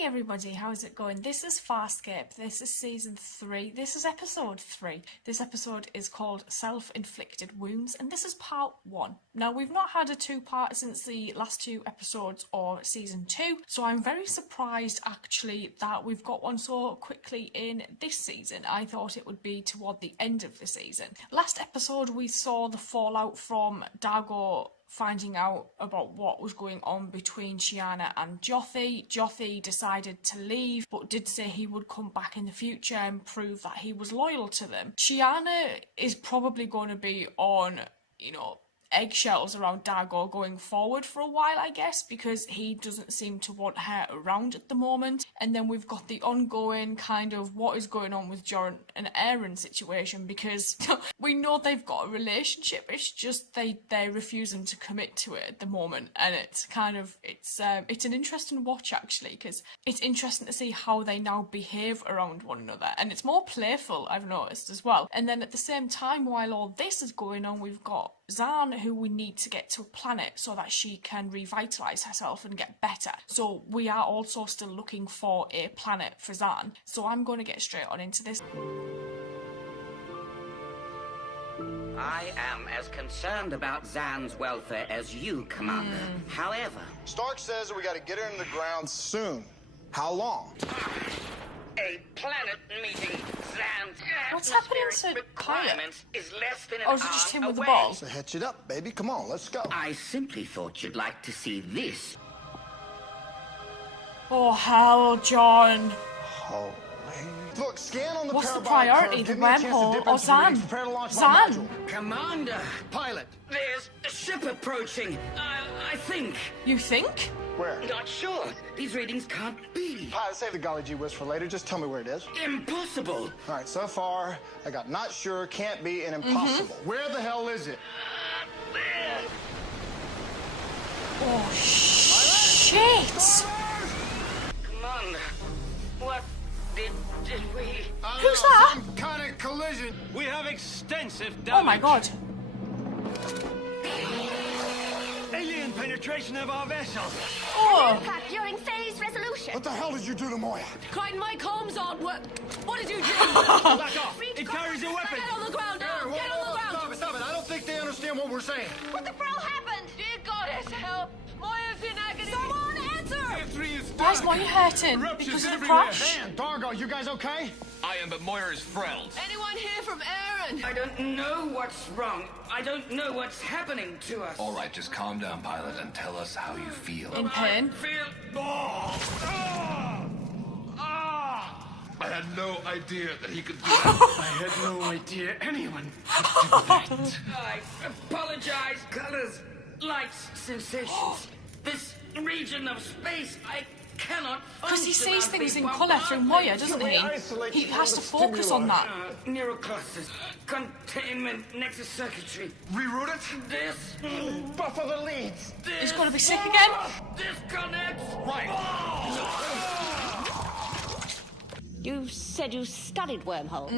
Hey everybody, how's it going? This is Farscape, this is season 3, this is episode 3. This episode is called Self-Inflicted Wounds and this is part 1. Now we've not had a two-part since the last two episodes of season 2, so I'm very surprised actually that we've got one so quickly in this season. I thought it would be toward the end of the season. Last episode we saw the fallout from Dargo finding out about what was going on between Shiana and Jothi. Jothi decided to leave, but did say he would come back in the future and prove that he was loyal to them. Shiana is probably going to be on, eggshells around Dargo going forward for a while, I guess, because he doesn't seem to want her around at the moment. And then we've got the ongoing kind of what is going on with Joran and Aaron situation, because we know they've got a relationship, it's just they're refusing to commit to it at the moment. And it's kind of, it's an interesting watch actually, because it's interesting to see how they now behave around one another. And it's more playful, I've noticed as well. And then at the same time, while all this is going on, we've got Zan, who we need to get to a planet so that she can revitalise herself and get better. So we are also still looking for a planet for Zan. So I'm going to get straight on into this. I am as concerned about Zan's welfare as you, Commander. However... Stark says that we gotta get her in the ground soon. How long? A planet meeting Zan's What's happening to requirements is less than an or is it just him hour with the away. ball? So hitch it up, baby. Come on, let's go. I simply thought you'd like to see this. Oh hell, John. Holy. Look, scan on the What's the parabolic priority, curve. the Give me a chance to wormhole dip or into the reach. Zan? Prepare to launch my Zan? module. Commander, Pilot. there's a ship approaching. I think. You think? Where? Not sure. These readings can't be. Pilot, save the golly gee whiz for later. Just tell me where it is. Impossible. All right, so far, I got not sure, can't be, and impossible. Where the hell is it? Oh shit! Commander, what did we... Who's that? Some kind of collision. We have extensive damage. Oh my god. Alien penetration of our vessel. Oh. Impact during phase resolution. What the hell did you do to Moya? Crichton, my comms aren't what did you do? Back off. It carries a weapon. Get on the ground now! Whoa, Get on the ground! Stop it, stop it. I don't think they understand what we're saying. What the hell happened? Dear goddess, help! Moya's in agony! Someone answer! S3 is Why is Moya hurting? Eruptions Because of the everywhere. crash? Dan, Dargo, you guys okay? I am, but Moira is frazzled. Anyone here from Aaron? I don't know what's wrong. I don't know what's happening to us. All right, just calm down, pilot, and tell us how you feel. In pain? I had no idea that he could do that. I had no idea anyone could do that. I apologize. Colors, lights, sensations. This region of space, I cannot Because he function sees on things the in colour through Moya, doesn't he? isolate He you has to from the focus on that. Neuroclusters, containment, nexus circuitry. Reroute it? This, Buffer the leads. He's going to be sick again? disconnects. You said you studied wormholes.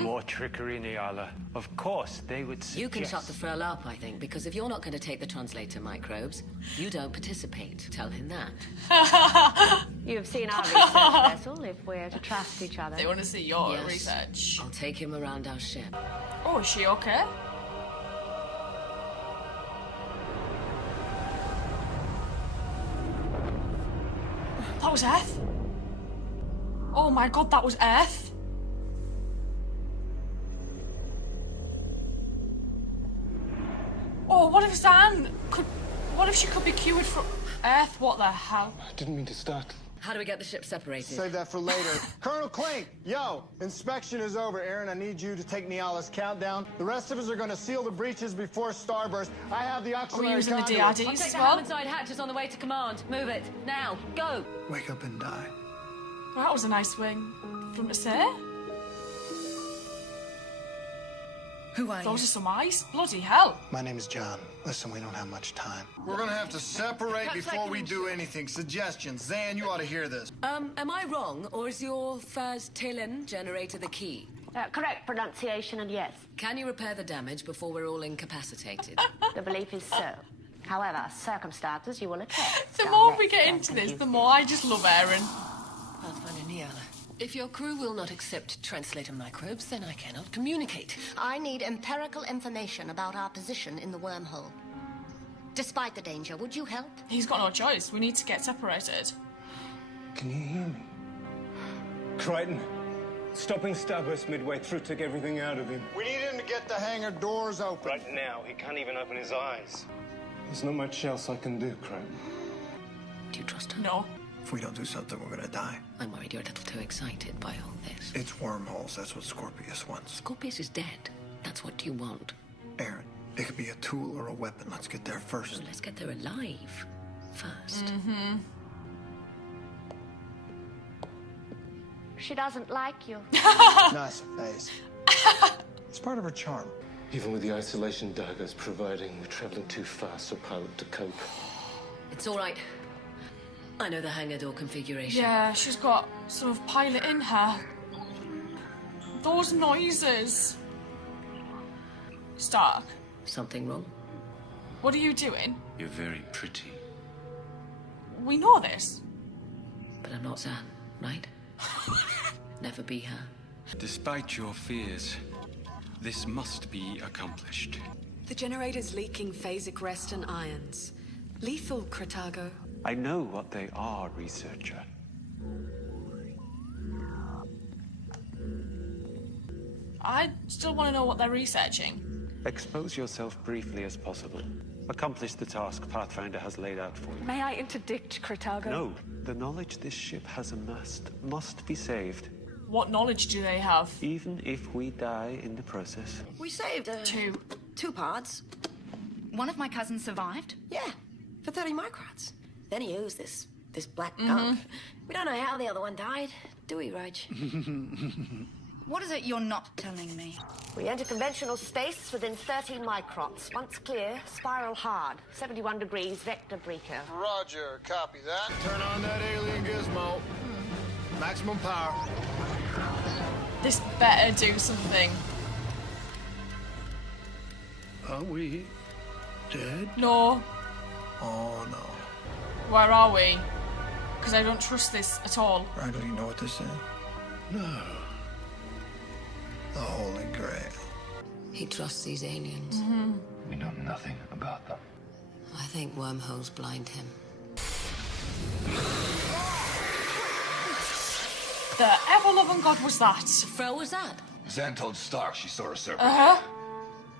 More trickery, Nyala. Of course, they would suggest... You can shut the Frel up, I think, because if you're not going to take the translator microbes, you don't participate. Tell him that. You've seen our research vessel, if we're to trust each other. They want to see your Yes. research. I'll take him around our ship. Oh, is she okay? That was Earth? Oh my god, that was Earth? Oh, what if Zan could... What if she could be cured from Earth? What the hell? I didn't mean to start. How do we get the ship separated? Save that for later. Colonel Clink, yo, inspection is over. Aaron, I need you to take Nyala's countdown. The rest of us are going to seal the breaches before starburst. I have the Are we auxiliary using the conduit. I'll DRDs take as the well? Hammond side hatches on the way to command. Move it. Now. Go. Wake up and die. Well, that was a nice wing for him to say. Who are Those are some eyes. Bloody hell. My name is John. Listen, we don't have much time. We're gonna have to separate before we do anything. Suggestions. Zan, you ought to hear this. Am I wrong, or is your Faz Talon generator the key? Correct pronunciation and yes. Can you repair the damage before we're all incapacitated? The belief is so. However, circumstances you will attest. The more we get into this, the more I just love Aaron. Pathfinder Niala. If your crew will not accept translator microbes, then I cannot communicate. I need empirical information about our position in the wormhole. Despite the danger, would you help? He's got no choice. We need to get separated. Can you hear me? Crichton, stopping Starburst midway through took everything out of him. We need him to get the hangar doors open. Right now, he can't even open his eyes. There's not much else I can do, Crichton. Do you trust her? No. If we don't do something, we're gonna die. I'm worried you're a little too excited by all this. It's wormholes. That's what Scorpius wants. Scorpius is dead. That's what you want. Aaron, it could be a tool or a weapon. Let's get there first. Well, let's get there alive first. She doesn't like you. Nice face. It's part of her charm. Even with the isolation daggers providing, we're traveling too fast for Pilot to cope. It's all right. I know the hangar door configuration. Yeah, she's got sort of pilot in her. Those noises. Stark, Something wrong? what are you doing? You're very pretty. We know this. But I'm not Zan, right? Never be her. Despite your fears, this must be accomplished. The generator's leaking phasic rest and ions. Lethal, Cratago. I know what they are, researcher. I still want to know what they're researching. Expose yourself briefly as possible. Accomplish the task Pathfinder has laid out for you. May I interdict, Cratago? No, the knowledge this ship has amassed must be saved. What knowledge do they have? Even if we die in the process. We saved two parts. One of my cousins survived? Yeah, for 30 microns. Then he used this black gunk. We don't know how the other one died, do we, Rog? What is it you're not telling me? We enter conventional space within 13 microns. Once clear, spiral hard. 71 degrees, vector breaker. Roger, copy that. Turn on that alien gizmo. Maximum power. This better do something. Are we dead? No. Oh, no. Where are we? Because I don't trust this at all. Randall, you know what this is? No. The Holy Grail. He trusts these aliens. We know nothing about them. I think wormholes blind him. The ever-loving god was that? Fro was that? Zan told Stark she saw a serpent. Uh-huh.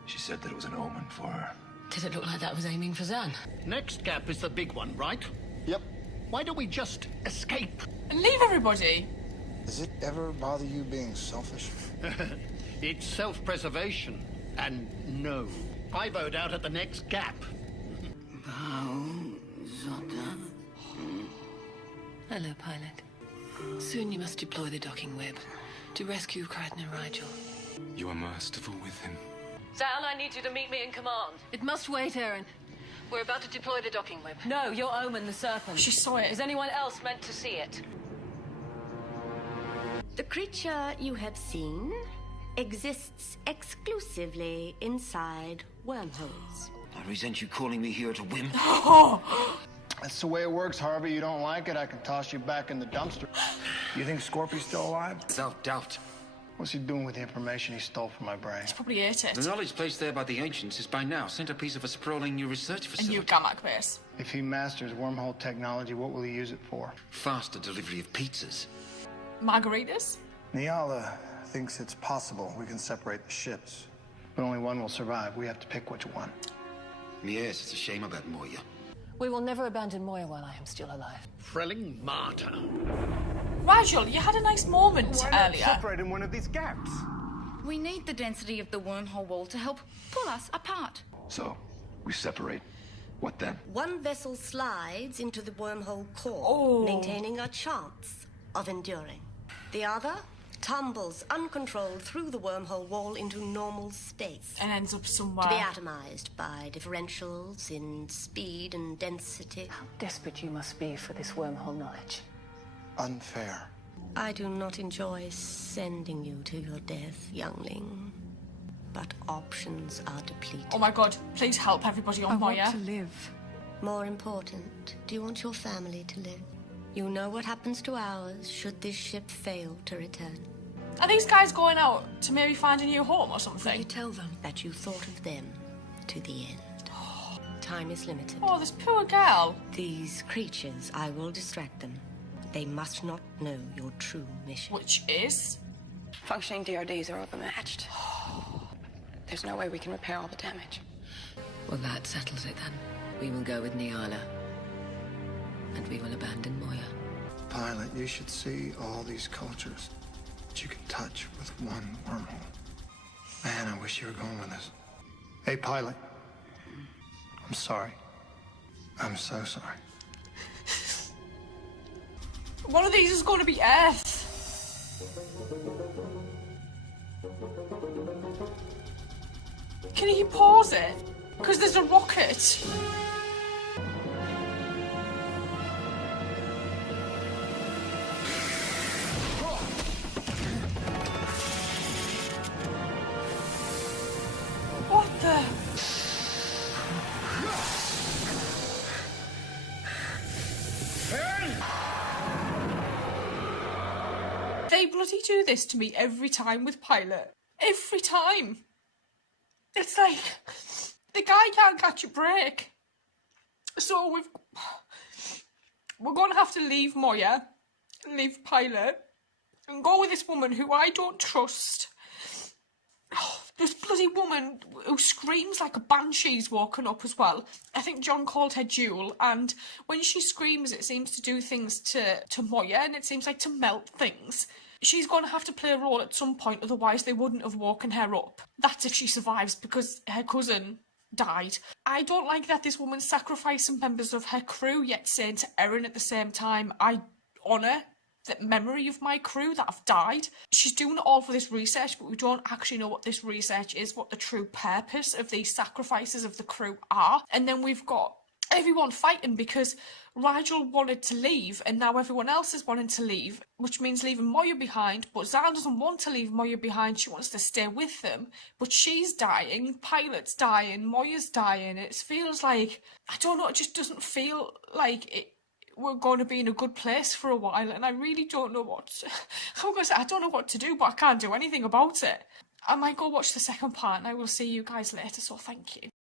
She said that it was an omen for her. Did it look like that was aiming for Zan? Next gap is the big one, right? Yep. Why don't we just escape? And leave everybody. Does it ever bother you being selfish? It's self-preservation. And no. I vote out at the next gap. Hello, pilot. Soon you must deploy the docking web to rescue Crichton and Rigel. You are merciful with him. Zan, I need you to meet me in command. It must wait, Aaron. We're about to deploy the docking web. No, you're Omen, the serpent. She saw it. Is anyone else meant to see it? The creature you have seen exists exclusively inside wormholes. I resent you calling me here to whim. That's the way it works, Harvey. You don't like it, I can toss you back in the dumpster. You think Scorpion's still alive? Self-doubt. What's he doing with the information he stole from my brain? He's probably ate it. The knowledge placed there by the ancients is by now centerpiece of a sprawling new research A facility. new Gamak base. If he masters wormhole technology, what will he use it for? Faster delivery of pizzas. Margaritas? Niala thinks it's possible we can separate the ships. But only one will survive. We have to pick which one. Yes, it's a shame about Moya. We will never abandon Moya while I am still alive. Frelling martyr. Rigel, you had a nice moment earlier. Separate in one of these gaps. We need the density of the wormhole wall to help pull us apart. So, we separate. What then? One vessel slides into the wormhole core, maintaining a chance of enduring. The other tumbles uncontrolled through the wormhole wall into normal space. And ends up somewhere. To be atomized by differentials in speed and density. How desperate you must be for this wormhole knowledge. Unfair. I do not enjoy sending you to your death, youngling. But options are depleted. Oh my god, please help everybody on Moya. I want to live. More important, do you want your family to live? You know what happens to ours should this ship fail to return. Are these guys going out to maybe find a new home or Will something? you tell them that you thought of them to the end? Time is limited. Oh, this poor girl. These creatures, I will distract them. They must not know your true mission. Which is? Functioning DRDs are overmatched. There's no way we can repair all the damage. Well, that settles it then. We will go with Nyala. And we will abandon Moya. Pilot, you should see all these cultures that you can touch with one wormhole. Man, I wish you were going with us. Hey, Pilot. I'm sorry. I'm so sorry. One of these is going to be Earth. Can you pause it? Because there's a rocket. What the? They bloody do this to me every time with Pilot. Every time. It's like the guy can't catch a break. So we're going to have to leave Moya, leave Pilot, and go with this woman who I don't trust. Oh, this bloody woman who screams like a banshee's walking up as well. I think John called her Jewel, and when she screams it seems to do things to Moya, and it seems like to melt things. She's going to have to play a role at some point, otherwise they wouldn't have woken her up. That's if she survives, because her cousin died. I don't like that this woman's sacrificing members of her crew, yet saying to Erin at the same time, I honour the memory of my crew that have died. She's doing it all for this research, but we don't actually know what this research is, what the true purpose of these sacrifices of the crew are. And then we've got everyone fighting because Rigel wanted to leave and now everyone else is wanting to leave, which means leaving Moya behind, but Zan doesn't want to leave Moya behind. She wants to stay with them, but she's dying, Pilot's dying, Moya's dying. It feels like, I don't know, it just doesn't feel like we're going to be in a good place for a while, and I really don't know I don't know what to do, but I can't do anything about it. I might go watch the second part and I will see you guys later, so thank you.